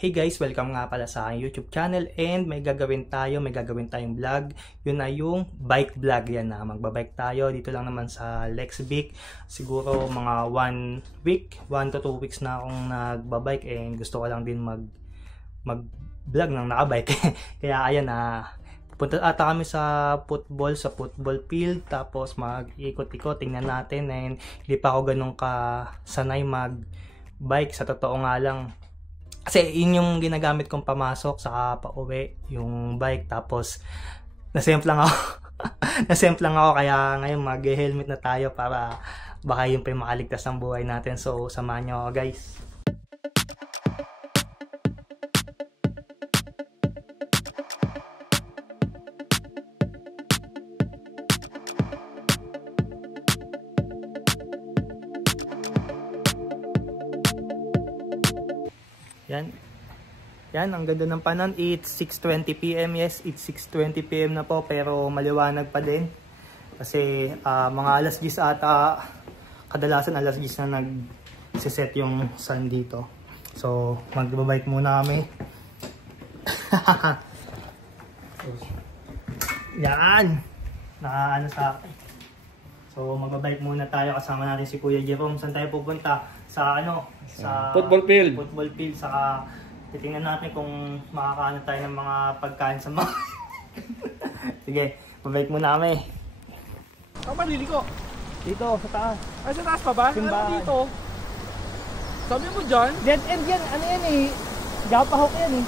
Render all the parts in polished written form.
Hey guys, welcome nga pala sa aking YouTube channel and may gagawin tayong vlog. Yun na yung bike vlog yan na magbabike tayo dito lang naman sa Lexvic. Siguro mga 1 week, 1 to 2 weeks na akong nagbabike and gusto ko lang din mag vlog ng nakabike. Kaya ayan na, punta ata kami sa football field, tapos mag-ikot-ikot, tingnan natin, and hindi pa ako ganun ka sanay mag bike, sa totoo nga lang. Kasi yun yung ginagamit kong pamasok sa pauwi, yung bike. Tapos nasemp lang ako. Nasemp lang ako, kaya ngayon mag-helmet na tayo para baka yun pa yung makaligtas ng buhay natin. So samahan nyo ako guys. Yan, ang ganda ng panahon. It's 6:20 PM. Yes, it's 6:20 PM na po, pero maliwanag pa din. Kasi mga alas 10 ata, kadalasan alas 10 na nag-set yung sun dito. So, magbabike muna kami. Yan! Nakaano sa akin. So, magbabike muna tayo, kasama natin si Kuya Jerome. Saan tayo pupunta? Sa sa football field. Football field, saka titingnan natin kung makakaano tayo ng mga pagkain sa mga... Sige, mabike muna kami. Saan ba liliko? Dito, sa taas. Ay, sa taas pa ba? Simbahan. Dito. Sabi mo dyan? Dead end yan, ano yan eh. Gapahok yan eh.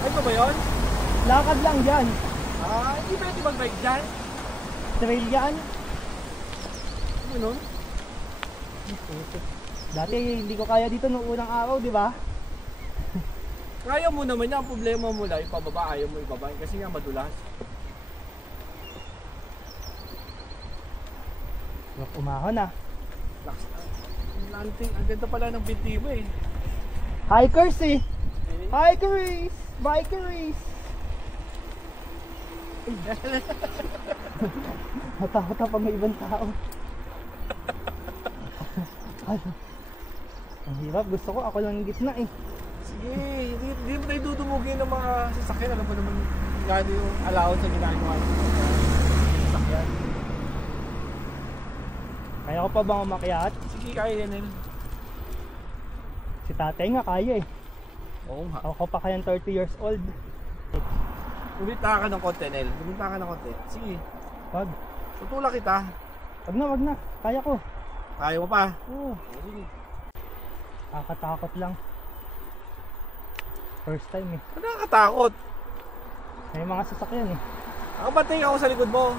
Ay, pa ba yun? Lakad lang dyan. Hindi pwede mag-bike dyan? Trail yan. Ano? Dati hindi ko kaya dito noong unang araw, di ba? Kaya mo naman yan. Ang problema mo lang, ipababa, ayaw mo ibaba kasi nga madulas. Umahon ah. Ang ganda pala ng binti mo eh. Hikers eh. Hikers! Bikers! Matakot pag may ibang tao. Ang hirap, gusto ko ako lang yung gitna eh. Sige, hindi mo tayo dudumugin ng mga sasakyan. Alam mo naman gano'n yung allowance sa ginagawa ng sasakyan. Kaya ko pa bang umakyat? Sige, kaya yan eh. Si tatay nga kaya eh. Oo nga. Ako pa kayang 30 years old. Umita ka ng konti, Nel. Umita ka ng konti. Sige. Wag. Tutulak kita. Wag na. Kaya ko. Kaya mo pa? Oo. Sige. Nakakatakot lang. First time eh. Ano nakakatakot? May mga sasakyan eh. Ako batay ako sa likod mo.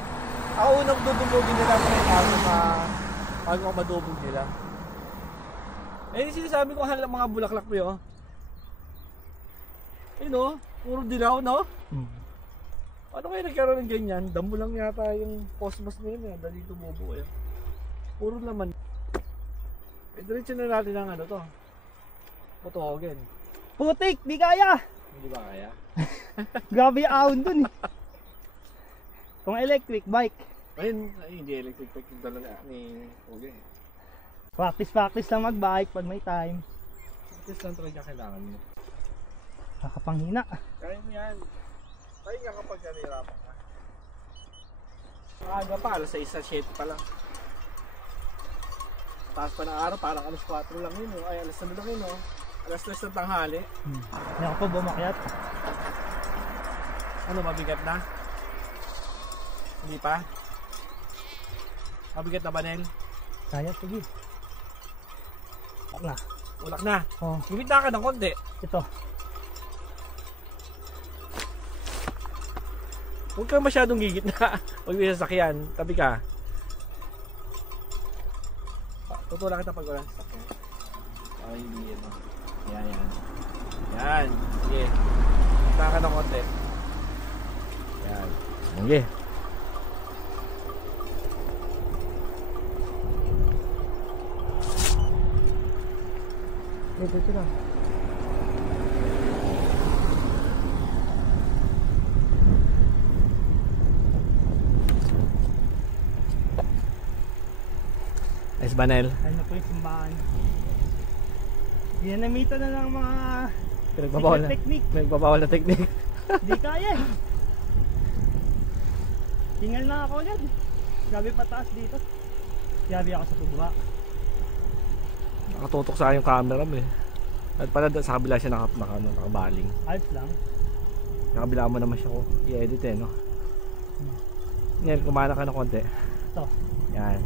Ako unang dudumugin nila bago ako madubog nila. Eh, sinasabi ko mga bulaklak mo yun. Eh no, puro dilaw no? Ano kayo nagkaroon ng ganyan? Damo lang yata yung cosmos na yun eh. Dali tumubo eh. Puro laman. Eh, diretso na natin ang ano to. Putogin. Putik! Di kaya! Hindi ba kaya? Grabe yung ahon dun eh. Kung electric bike. Ayun, hindi electric bike yung talaga ni Pogi. Practice lang magbike pag may time. Practice lang talaga kailangan mo. Kakapanghina. Kaya mo yan. Kaya nga kapag kanirapan ka. Maaga pa, alas 6:07 pa lang. Taas pa ng araw, parang alas 4 lang yun. Ay, alas 9 lang yun. Alas 3 ng tanghali. Hindi ako pa bumakyat. Ano, mabigat na? Hindi pa? Mabigat na ba, Nel? Kaya, sige. Na. Ulak na. Oh, Gumita ka ng konti. ito. Huwag kang masyadong gigit na. Huwag may sasakyan. Tabi ka. Tutulak kita pag wala sasakyan. Okay, hindi yan. Yan. Yan. Sige. Gumita ka ng konti. Yan. Sige. Ito lang. Nice ba, Nel? Ayun na po yung simbahan. Ginamita na ng mga Pinagbabawal na. Technique. Pinagbabawal na technique. Hindi kaya eh. Tingal na ako agad. Grabe pataas dito. Grabe ako sa tubwa. Nakatutok sa akin yung camera mo eh. At pala sa kabila siya nakabaling. Ayos lang. Nakabila mo naman siya ko i-edit eh, no? Ngayon, kumana ka ng konti. Ito. Yan.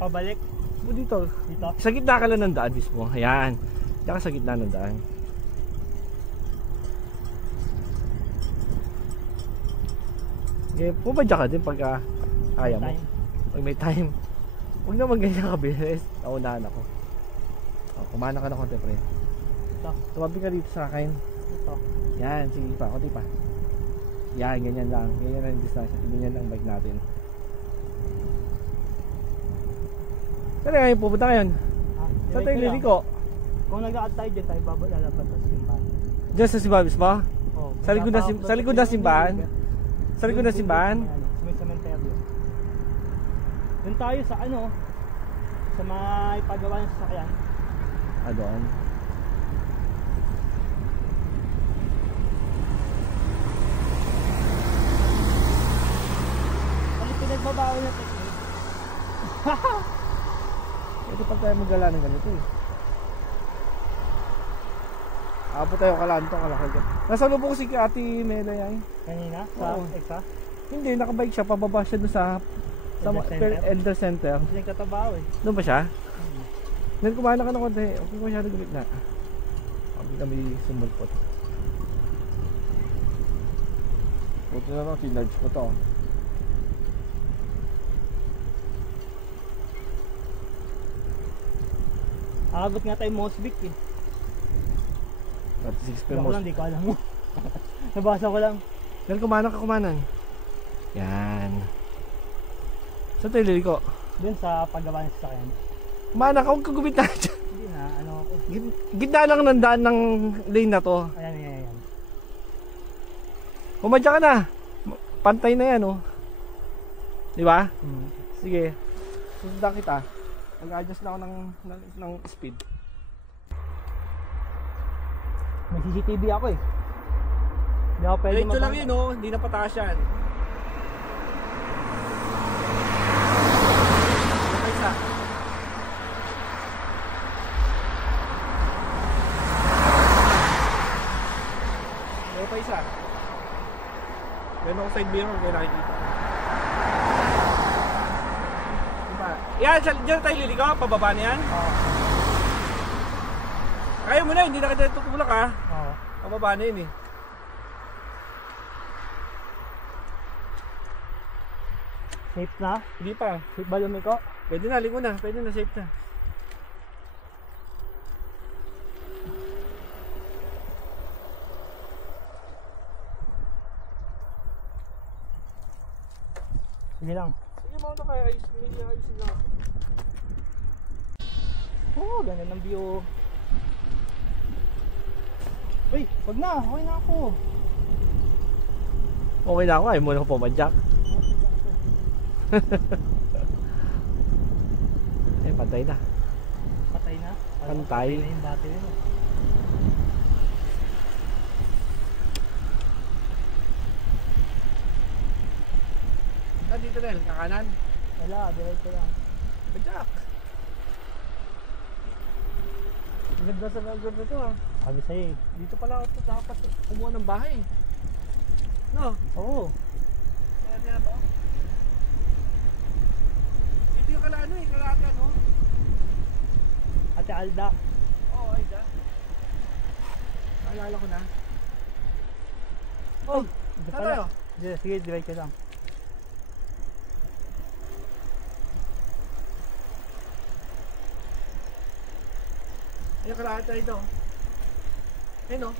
Pabalik. Dito. Dito. Sa gitna ka lang ng daan mismo. Yan. Diyan ka sa gitna ng daan. Okay, pumadya ka din pagka kaya mo. Pag may time. Huwag naman ganyan ka bilis. Naunahan ako. Oh, kumana ka ng konti, pre. Ito. Tumabi ka dito sa akin. Ito. Yan, sige pa, konti pa. Yan, ganyan lang. Ganyan lang yung distansya. Ganyan lang ang bike natin. Kaya ngayon, pupunta ngayon. Saan tayo liliko? Kung nag-aad tayo dyan, tayo lalapad sa simbahan. Diyan sa Sibabis ba? Oh, Sa likod ng simbahan? Sa likod ng simbahan? May cementerio. Doon tayo sa ano, sa mga ipagawa ng sasakyan. Ah, doon. Ano pinagbabawal na technique? Ito pag tayo maggala ng ganito eh. Apo tayo kalanto, kalakal. Nasa lubong ko si Ate Mela yan. Kanina? Sa Oo. Exa? Hindi, nakabike siya. Pababa siya doon sa Elder Center. Hindi nagtatabaw eh. Doon ba siya? Ngayon kumana ka ng konti. Okay ko siya nagumit na. Hindi kami sumulpot. Buti na lang, tinudge ko to. Agot nga tayo Mosbic eh. 36 per Ako most. lang, di ko alam mo. Nabasa ko lang. Ngayon kumana ka, kumanan. Yan. Saan tayo liliko? Doon sa paggawa ng sasakyan. Kumana ka, huwag kagumit na dyan. Hindi na, ano ako. Gitna lang ng daan ng lane na to. Ayan, ayan, ayan. Pumadya ka na. Pantay na yan, oh. Di ba? Sige. Susundan kita. Mag-adjust na ako ng speed. May CCTV ako eh. Hindi ako pwede Diretso lang yun, oh. Hindi na pataas yan. Okay, isa. Okay pa isa. Meron akong side mirror, kaya nakikita. Diba? Yan, dyan tayo liliko, pababa na yan. Oo. Kaya mo na, hindi na kita tutulak ha. Oo. Pababa na yun eh. Safe na? Hindi pa. Safe ba lumiko? Pwede na, lingo na. Pwede na, safe na. Sige lang. Sige, mauna kaya ayusin na ako. Oo, ganun ang view. Uy, wag na. Okay na ako. Okay na ako, ayaw mo na pumadyak. Eh, pantay na. Patay na? Pantay. Na yung battery mo. Dito na, kakanan. Wala, diretso lang. Padyak. Ganda sa lugar na to ah. Sabi sa'yo eh. Dito pala ako dapat kumuha ng bahay. No? Oo. Kaya niya to. Dito yung kalate ano? Ate Alda. Oo, ay da. Naalala ko na. Oh, Hindi saan tayo? Sige, diretso lang. Ayun kalate tayo ito. Ayun o.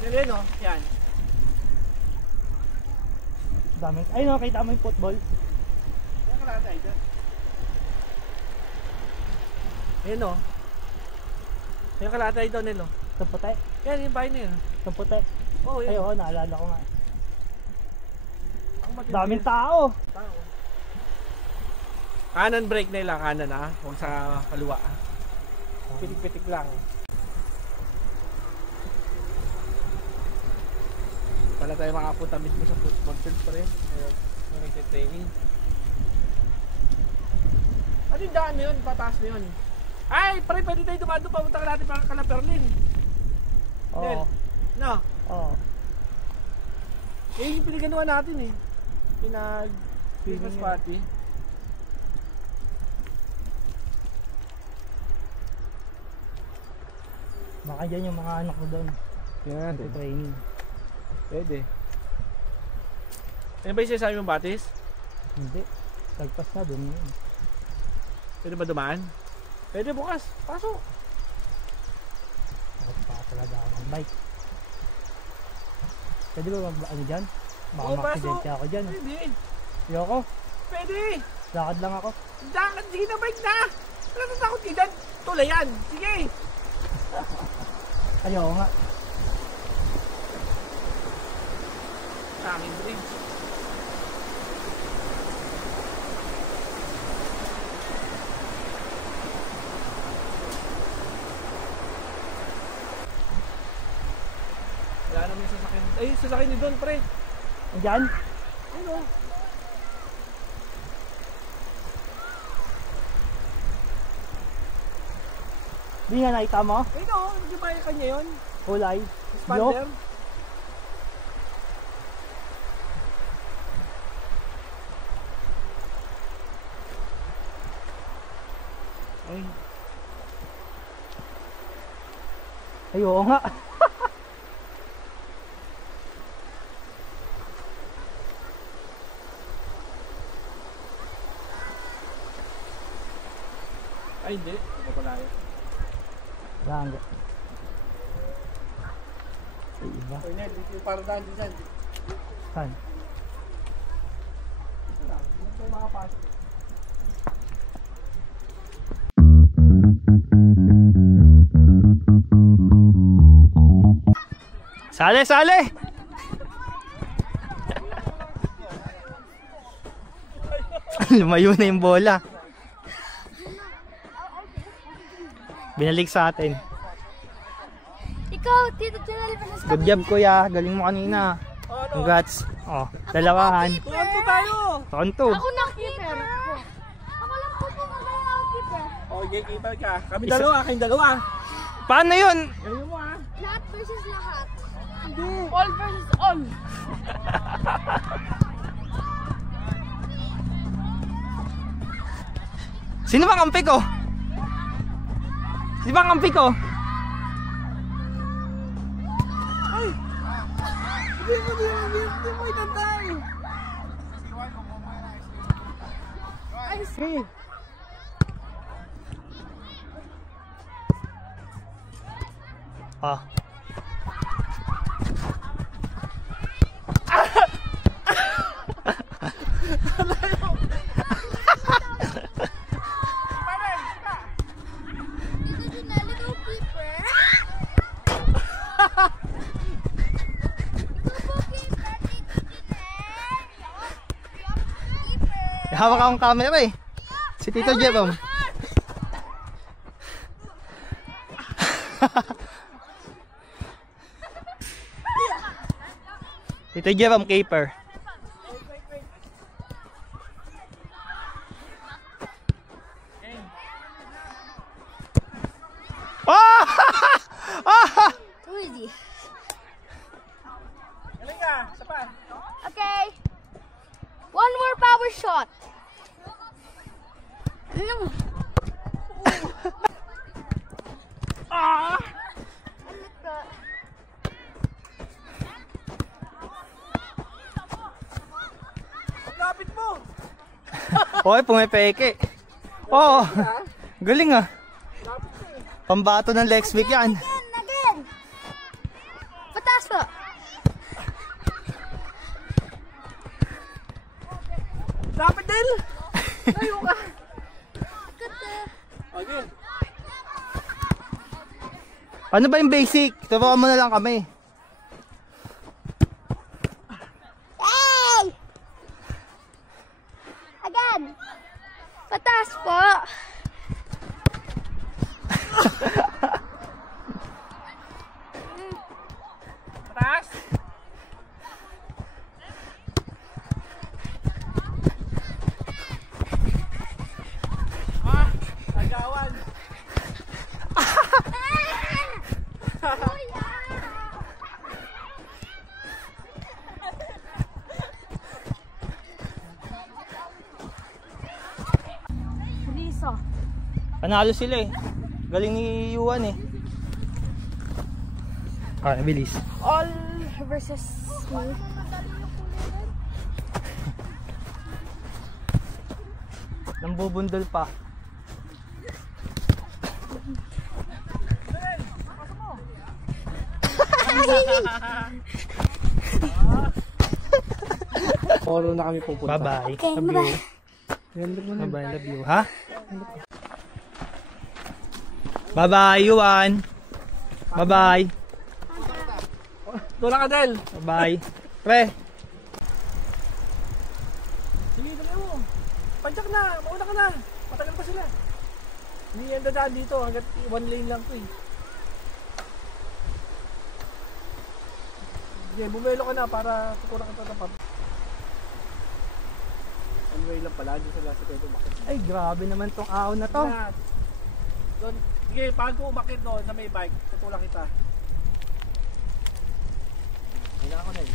Ayun o. Yan. Dami. Ay no, kita mo yung football. Ayun kalate tayo dyan. Ayun o. Ayun kalate tayo doon Nelo. Sa puti. Yan yung bahay na yun. Sa puti. Oo, Ay yun. oo, naalala ko nga. Ang matindi. Daming tao. Kanan brake na lang, kanan ah. Huwag sa kaliwa. Pitik-pitik lang. na tayo makapunta mismo sa football field pa rin. May nagtitraining. Ano yung daan na yun? Pataas na yun. Ay, pare, pwede tayo dumado. Pamunta ka natin para Kalaperlin. Oo. No? Oo. Eh, yung pinaganuan natin eh. Christmas party. Baka dyan yung mga anak ko doon. Yan. Training. Pwede. Ano ba yung sinasabi mong batis? Hindi. Tagpas na doon yun. Pwede ba dumaan? Pwede bukas. Pasok. Bakit pa talaga ako ng bike? Pwede ba ano dyan? Baka Oo, maksidente ako dyan. Pwede. Ayoko. Pwede. Lakad lang ako. Lakad. Sige na, bike na. Wala na takot ka dyan. Tulayan. Sige. Ayoko nga. Sa akin rin. Wala naman yung sasakyan. Ay, sasakyan ni Don, pre. Andyan? Ayun o. Di nga nakita mo? Ayun o. Nagkabaya ka niya yun. Kulay. Expander. Ay. Ayoko nga. Ay, hindi. Hindi pala yun. Wala nga. Ay, iba. Ay, Ned. Dito para daan dyan. Saan? Wala. Hindi tayo makapasok. Sale, sale! Lumayo na yung bola. Binalik sa atin. Ikaw, Tito Janelle, Good job, kuya. Galing mo kanina. Congrats. Oh, dalawahan. Tuwan po tayo. Taon to. Ako na keeper. Ako lang po magaling ako keeper. Okay, keeper ka. Kami dalawa, kayong dalawa. Paano yun? Galing mo ah. Lahat versus lahat. Hindi. All versus all. Sino bang kampi ko? Sino bang kampi ko? Ay! Hindi mo itantay. Ay, sige. Ah. Tito Janelle, ikaw keeper. Ikaw po keeper, Tito Janelle. Keeper. Hawak akong camera eh. Si Tito Jerome. Tito Jerome, keeper. Oh! Too easy. Galing ka. Isa pa. Okay. One more power shot. Ano? Ah! Ano ka? Lapit mo. Hoy, pumipeke. Oh, galing ah. Pambato ng Lexvic yan. Again. Patas po. Lapit din. Layo ka. Kata. Okay. Ano ba yung basic? Turuan mo na lang kami. Hey! Again. Patas po. Taas. Panalo sila eh. Galing ni Yuan eh. Ah, bilis. All versus me. Nambubundol pa. Poro na kami pupunta. Bye-bye. Okay, Love bye-bye. you. Bye-bye, love you. Ha? Bye-bye, Yuan. Bye-bye. Doon ka, Del. Bye-bye. Pre. Sige, dali mo. Padyak na. Mauna ka na. Matagal pa sila. Hindi yan dadaan dito. Hanggat 1 lane lang to eh. Sige, bumelo ka na para tuturan ka tapat. One way lang pala. Doon sila sa pwede umakit. Ay, grabe naman tong ahon na to. Doon. Sige, bago umakit doon na may bike, tutulan kita. Kaya ako na eh.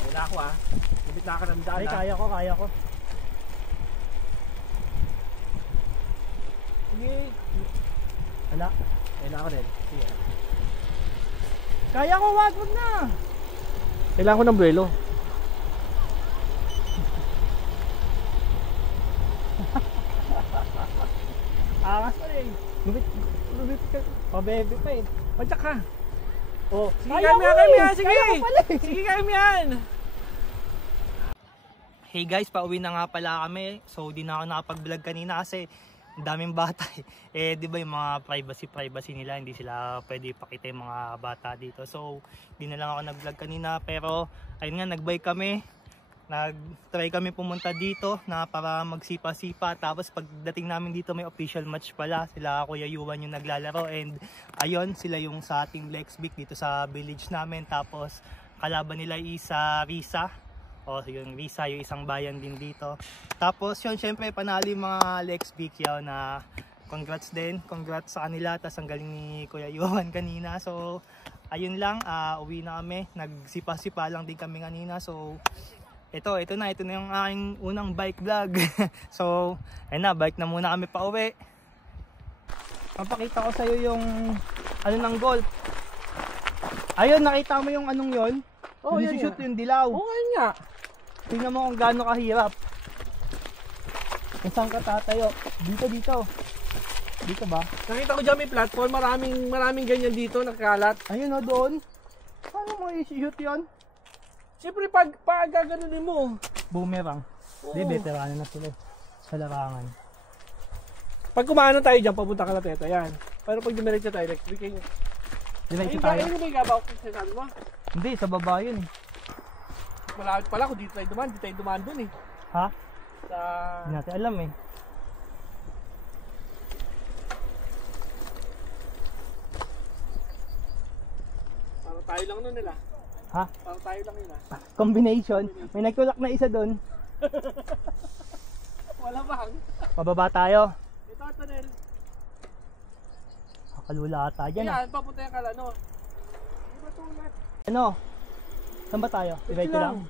Kaya ako ah. Lumit na ka ng daan. Ay, kaya ko, kaya ko. Sige. Wala. Kaya na ako rin. Sige. Kaya ko, wag na. Kailangan ko ng buwelo. Angas pa rin. Lumit ka. Pabebe pa eh. Padyak ka. Oh, sige, Kaya kaya ko kaya eh. yan. Sige. Kaya ko pala eh. Sige, kaya yan. Hey guys, pauwi na nga pala kami. So, di na ako nakapag-vlog kanina kasi ang daming bata eh. Eh, di ba yung mga privacy nila, hindi sila pwede ipakita yung mga bata dito. So, di na lang ako nag-vlog kanina. Pero, ayun nga, nag-bike kami. Nag-try kami pumunta dito na para magsipa-sipa. Tapos, pagdating namin dito, may official match pala. Sila Kuya Yuan yung naglalaro. And, ayun, sila yung sa ating Lexvic dito sa village namin. Tapos, kalaban nila isa Risa. O yung Risa, yung isang bayan din dito. Tapos yun, syempre panalo yung mga Lexvic yun na congrats din. Congrats sa kanila. Tapos ang galing ni Kuya Yuan kanina. So ayun lang, uwi na kami. Nagsipa-sipa lang din kami kanina. So ito na yung aking unang bike vlog. So ayun na, bike na muna kami pa uwi. Papakita ko sa'yo yung ano ng golf. Ayun, nakita mo yung anong yun? Oh, yan Shoot nga. yung dilaw. Oo, yan nga. Tingnan mo kung gaano kahirap. Saan ka tatayo? Dito. Dito ba? Nakita ko dyan may platform. Maraming ganyan dito nakalat. Ayun o, doon. Paano mo i-shoot yun? Siyempre pag gaganunin mo. Boomerang. Oo. Di, veterano na sila sa larangan. Pag kumano tayo dyan, papunta ka na Teta. Yan. Pero pag dumiretso tayo, electric kayo. Diretso tayo. Ayun ba yung gabaw kung sinasabi mo? Hindi, sa baba yun eh. Malapit pala kung dito tayo dumaan dun eh. Ha? Sa... Hindi natin alam eh. Parang tayo lang nun nila. Ha? Parang tayo lang yun ah. Combination. May nagtulak na isa doon. Wala bang? Pababa tayo. Ito, Nel. Kakalula ata dyan ah. Yan, papunta yung kalano. Di ba tulad? Ano? Saan ba tayo? Diretso lang.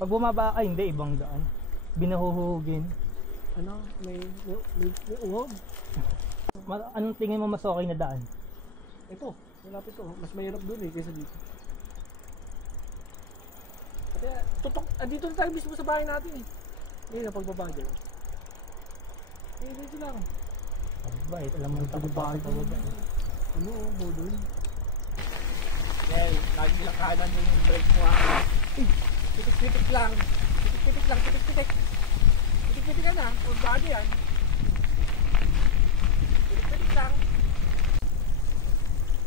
Pag bumaba, ay hindi, ibang daan. Binahuhugin. Ano? May uhog? Anong tingin mo mas okay na daan? Ito, malapit to. Mas mahirap dun eh, kaysa dito. Kaya, dito na tayo mismo sa bahay natin eh. Ngayon, pagbaba dyan. Eh, dito lang. Pababa, alam mo yung pababa. Ano, mo dun? Well, lagi lang kanan yung brake mo ha. Pitik-pitik lang. Pitik-pitik lang, pitik-pitik. Pitik-pitik ka na, huwag bago yan. Pitik-pitik lang.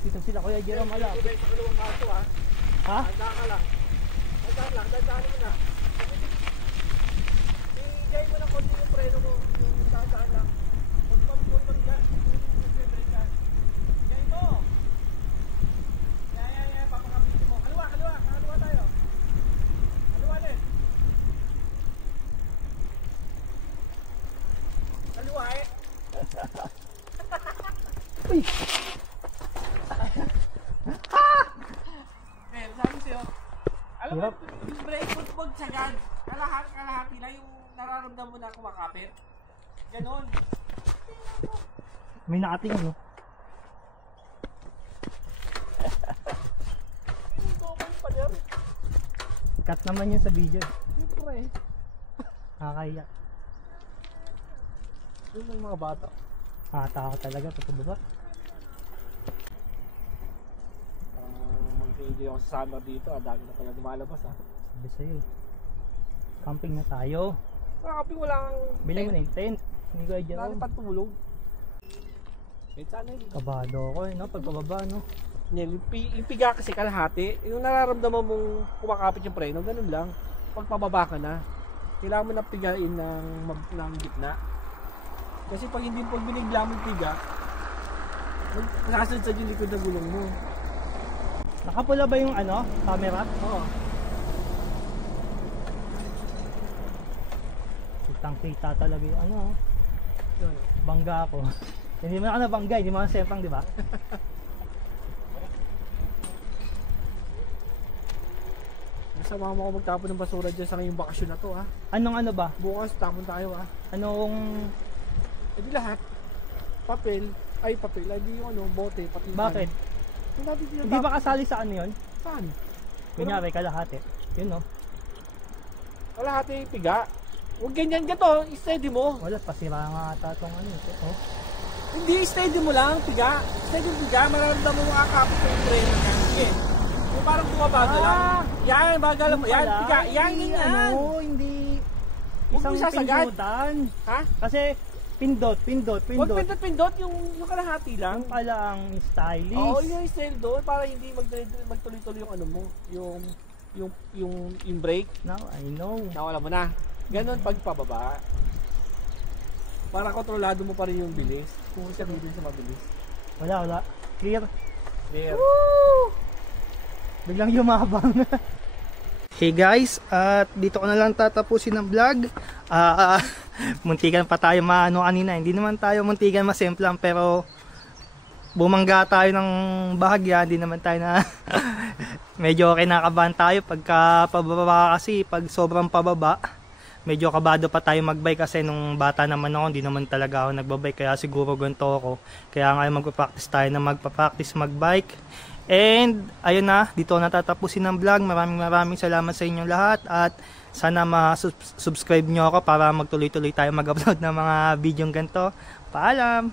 Dito sila Kuya Jerome, ala. Ito sa kalawang kaso ha. Ha? Handa ka lang. Dandaan mo na. Igay mo ng konti yung preno mo. Yung dandaan lang. Huwag mag dyan. Igay mo. Yan. Papakapitin mo. Kaliwa tayo. Kaliwa din. Kaliwa eh. Uy! Sabi sa'yo, alam mo, Hirap. yung brake, huwag tsagan. Kalahati lang yung nararamdaman mo na kumakapit. Ganon. May nakating ano. Cut naman yun sa video. Siyempre. Nakakaya. Yun yung mga bata. Nakatakot talaga pag baba. Mag-enjoy ako sa summer dito. Dami na pala lumalabas ha. Sabi sa'yo. Camping na tayo. Kaping wala kang... Bilhin mo na yung tent. Hindi ko idea. Wala pa tulog. Kahit sana yun. Kabado ako no? Pagpababa no? Yung piga kasi kalahati. Yung nararamdaman mong kumakapit yung preno, ganun lang. Pag pababa ka na, kailangan mo na pigain ng gitna. Kasi pag hindi pag binigla mong piga, nakasadsad yung likod ng gulong mo. Nakapula ba yung ano? Camera? Oo. Kitang kita talaga yung ano. Yun. Bangga ako. Hindi mo na nabangga, hindi mo na sempang, di ba? Sama mo ako magtapon ng basura dyan sa ngayong bakasyon na to ha. Anong ano ba? Bukas tapon tayo ha. Anong... E di lahat. Papel. Ay di yung ano, bote. Pati Bakit? Hindi ba kasali sa ano yun? Saan? Kunyari, kalahati. Yun no? Kalahati piga. Huwag ganyan gato, steady mo. Wala, pasira nga ata itong ano ito. Oh. Hindi, steady mo lang, piga. Steady piga, mararamdaman mo kakapit yung train. Sige. Yung parang bumabago lang. Yan, bagal mo. Yan, piga. Yan, yan. Ano, hindi... Huwag Isang mo sasagad. pindutan. Ha? Kasi pindot. Huwag pindot-pindot, yung kalahati lang. Yung pala ang stylist. Oo, yung style doon para hindi magtuloy-tuloy yung ano mo. Yung brake. Now I know. Nawala mo na. Ganon pag pababa. Para kontrolado mo pa rin yung bilis. Kung isa bilis sa mabilis. Wala. Clear. There. Woo! Biglang yumabang. Hey guys, at dito ko na lang tatapusin ng vlog. Muntikan pa tayo maano kanina. Hindi naman tayo muntikan masemplang pero bumangga tayo ng bahagya. Hindi naman tayo na medyo kinakabahan tayo pagka pababa kasi pag sobrang pababa. Medyo kabado pa tayo magbike kasi nung bata naman ako, hindi naman talaga ako nagbabike kaya siguro ganito ako. Kaya ngayon magpa-practice tayo na magpa-practice magbike. And ayun na, dito na tatapusin ng vlog. Maraming salamat sa inyong lahat at sana ma-subscribe nyo ako para magtuloy-tuloy tayo mag-upload ng mga video ganito. Paalam!